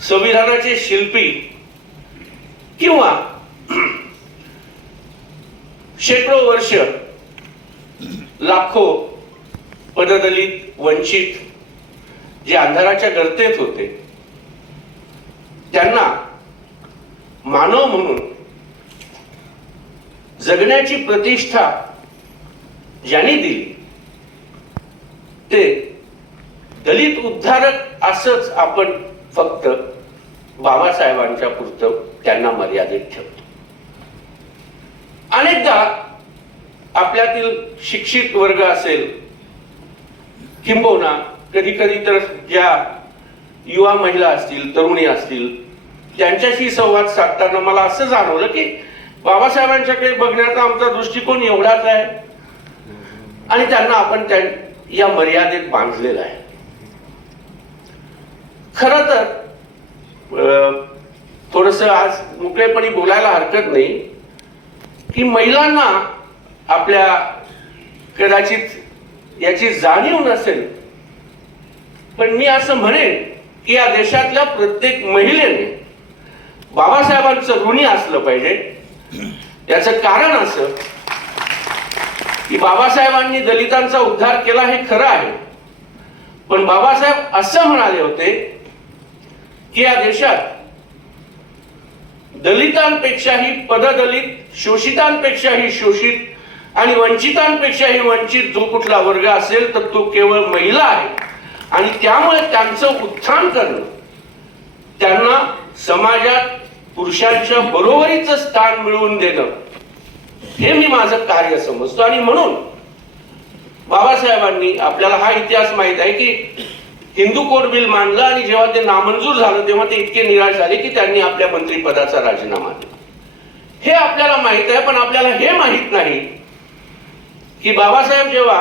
संविधानाचे शिल्पी किंवा शेकडो वर्ष लाखो पददलित वंचित जे अंधाराच्या गर्तेत होते त्यांना मानव म्हणून जगण्याची प्रतिष्ठा ज्यांनी दिली ते दलित उद्धारक असंच आपण फक्त बाबासाहेबांच्या पुरतं त्यांना मर्यादित ठेवतो. अनेकदा आपल्यातील शिक्षित वर्ग असेल किंबहुना कधी कधी तर ज्या युवा महिला असतील तरुणी असतील त्यांच्याशी संवाद साधताना मला असं जाणवलं की बाबासाहेबांच्याकडे बघण्याचा आमचा दृष्टिकोन एवढाच आहे. आणि त्यांना आपण त्या या मर्यादेत बांधलेला आहे. खर तर थोडस आज मोकळेपणी बोलायला हरकत नाही की महिलांना आपल्या कदाचित याची जाणीव नसेल पण मी असं म्हणेन की या देशातल्या प्रत्येक महिलेने बाबासाहेबांचं ऋणी असलं पाहिजे. याचं कारण असं की बाबासाहेबांनी दलितांचा उद्धार केला हे खरं आहे. पण बाबासाहेब असं म्हणाले होते की या देशात दलितांपेक्षाही पददलित शोषितांपेक्षाही शोषित आणि वंचितांपेक्षाही वंचित जो कुठला वर्ग असेल तर तो केवळ महिला आहे. आणि त्यामुळे त्यांचं उत्थान करणं त्यांना समाजात पुरुषांच्या बरोबरीचं स्थान मिळवून देणं हे मी माझं कार्य समजतो. आणि म्हणून बाबासाहेबांनी आपल्याला हा इतिहास माहीत आहे की हिंदू कोड बिल मानलं आणि जेव्हा ते नामंजूर झालं तेव्हा ते इतके निराश झाले की त्यांनी आपल्या मंत्रिपदाचा राजीनामा दिला. हे आपल्याला माहीत आहे पण आपल्याला हे माहीत नाही की बाबासाहेब जेव्हा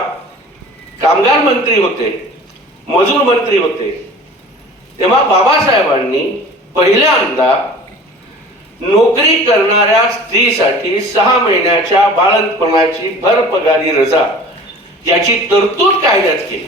कामगार मंत्री होते मजूर मंत्री होते तेव्हा बाबासाहेबांनी पहिल्यांदा नोकरी करणाऱ्या स्त्रीसाठी सहा महिन्याच्या बाळंतपणाची भर पगारी रजा याची तरतूद कायद्यात केली.